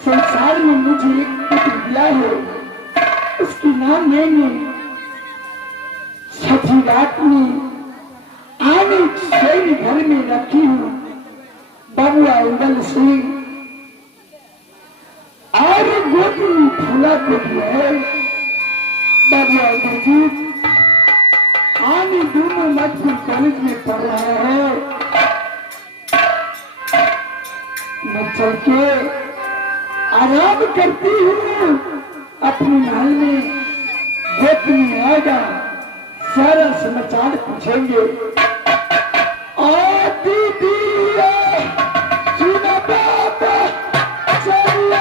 संसार में मुझे एक पुत्र दिया है, उसकी नाम मैंने सठी रात में आने शैली घर में रखी हूँ। बबुआ उदल सिंह और गोदी फूला को है। बबुआ उदल जी आने दोनों मजबूर कॉलेज में पढ़ रहा है। मैं चल के आराम करती हूँ अपने महल में। गोपनी आएगा, सारा समाचार पूछेंगे। दीदी सुना बाबा चलो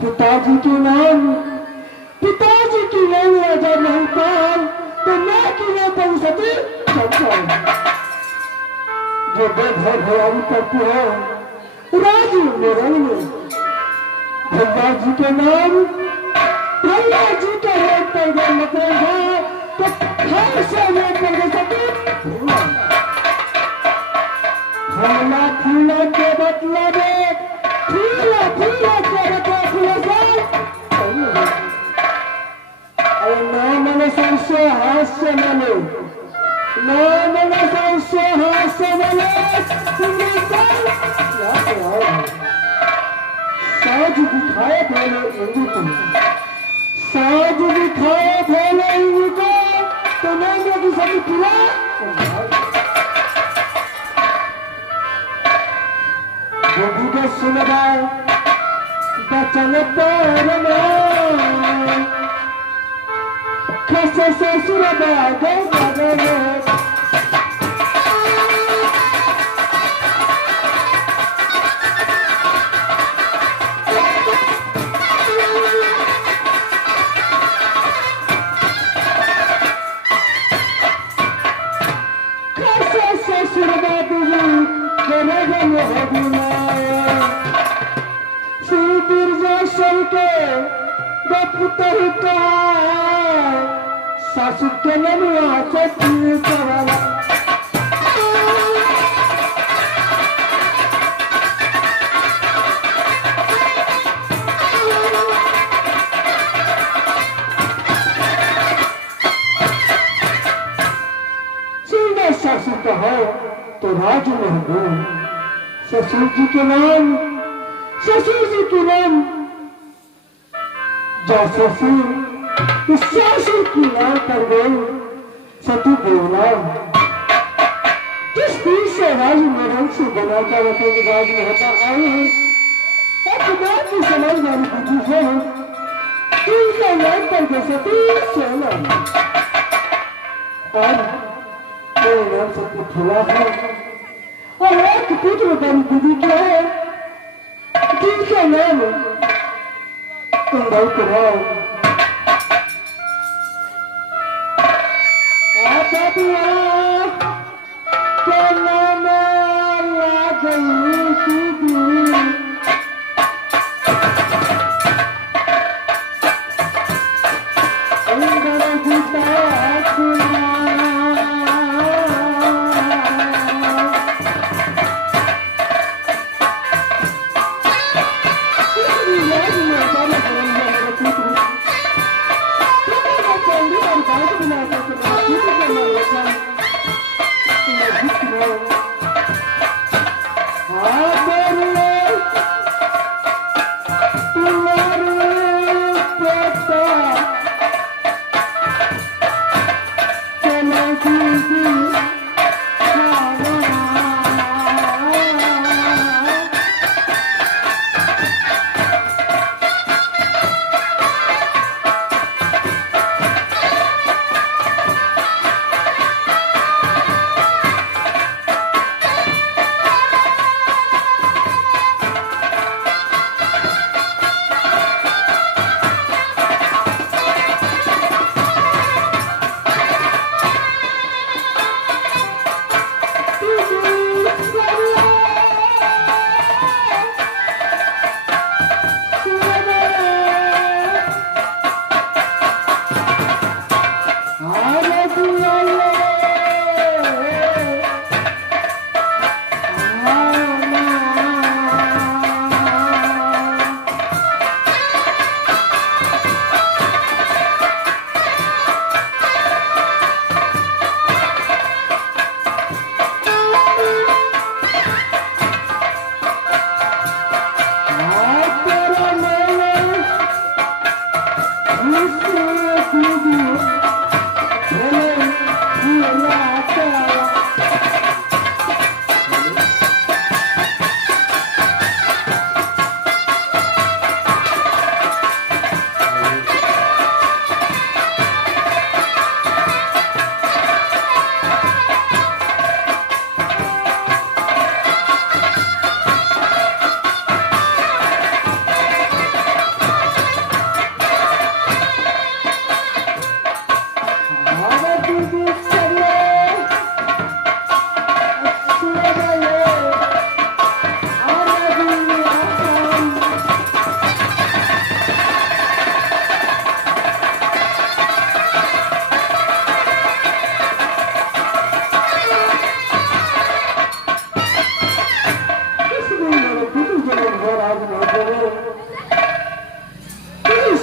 पिताजी के नाम राजा नहीं पाल तो मैं की नहीं पढ़ सकी जो भयारी करती है राजी मेरे में भैया जी के नाम भैया जी के हेड पर गए मतलब है तो हर से हेड पर गए सकी फूला फूला के मतलब फूला फूला के मतलब संशय हास्य मनो संशय हास्य मनो साज दिखाए भोले इंदु को साज दिखाए भोले इंदु को तो मैंने की सभी पूरा गोभी के सुनगा बचन पर खसे ससुर बागे बागे खसे ससुर बागे गरे मोहबीना श्री बिरजा के पुत्र का सासु के ननुआ चटनी करला सीधे सासु कहो तो राज में हो ससुर जी के नाम जैसे ससुर की नाम पर गई सती बोला किस दिन से राज में से बनाता रखेंगे राज में होता आए हैं एक बात की समझ वाली बुद्धि है तीन का नाम पर गए सती सोना और मेरे नाम सती खुला है और एक पुत्र बड़ी बुद्धि क्या है जिनका नाम कुंदल कुमार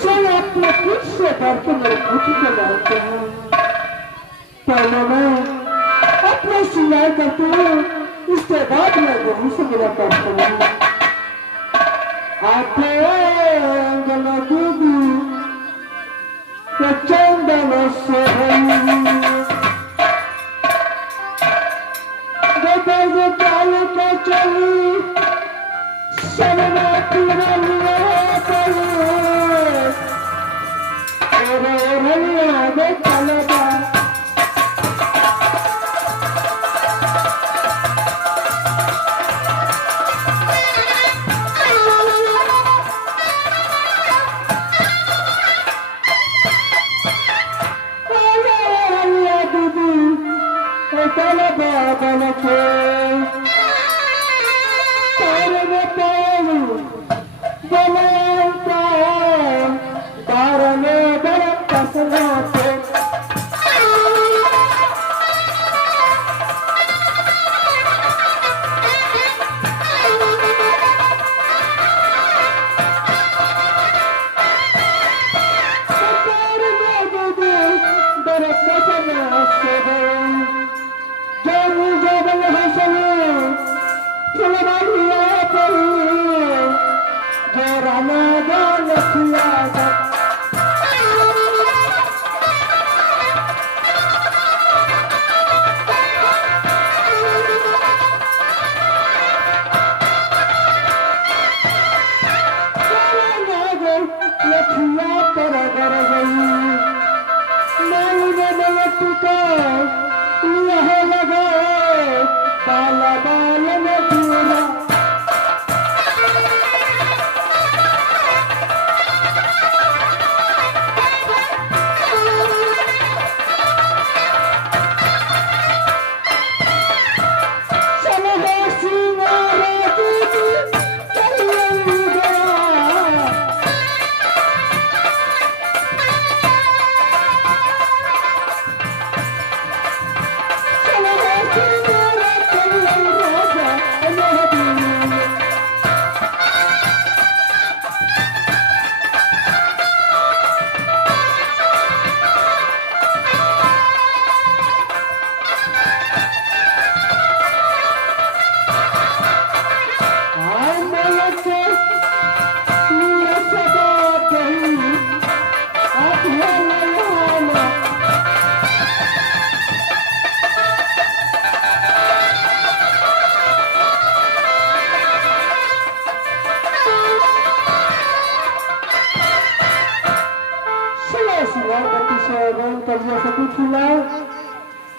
स्वयं अपने कुछ से बढ़ के मेरे पुत्र को जानते हैं। पहले मैं अपने सिंगार करती हूँ, इसके बाद मैं गुरु से मिला करती हूँ। आपे गला दूधी चंदन से चालू के चली सलमा पूरा लिया करू चलता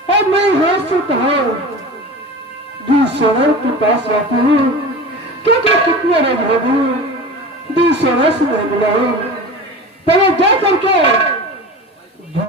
और मैं यहाँ से कहा दूसरे के पास आती हूँ क्योंकि कितने रंग हो गए दूसरे से नहीं मिला हूँ पहले जा करके